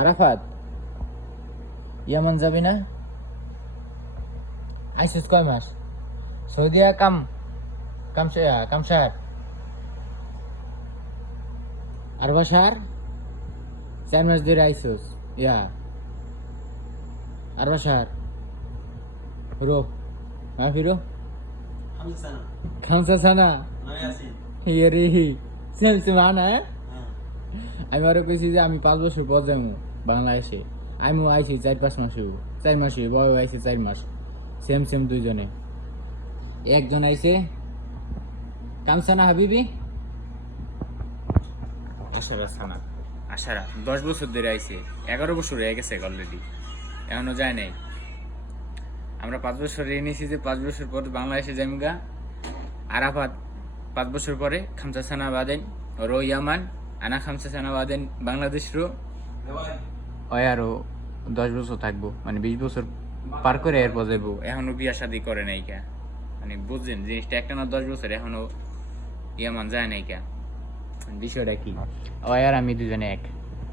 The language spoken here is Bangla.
আরাফাত ইয়ামান যাবি না? আইসিস কয় মাস? সৌদিয়া কামসার আর বাসার 4 মাস ধরে আইসোস আর বাসার রো ফিরো খামসা সানা ইয়ে রে সেম আনা আমি আরো কইছি যে আমি 5 বছর পর যাবো বাংলাদেশে। আমি আইছি 4-5 মাস বয় আইছে 4 মাস সেম দুইজনে। একজন আইছে কামসানা হাবিবি আশারা 10 বছর ধরে আইছে, 11 বছর হয়ে গেছে অলরেডি, এখনো যায় নাই। আমরা 5 বছর এনেছি যে 5 বছর পর বাংলাদেশে যাইমগা। আরাফাত 5 বছর পরে খামসা সানা বাদেন রো ইয়ামান আনা খামসা সানা বাদেন বাংলাদেশ রো হয় আরো 10 বছর থাকবো, মানে 20 বছর পার করে এরপর যাবো। এখনো বিয়া শাদী করে নাই কা, মানে বুঝছেন জিনিসটা, একটা না 10 বছর এখনো ইয়ামান যায় নাই কা। বিষয়টা কি? আর আমি দুজনে এক।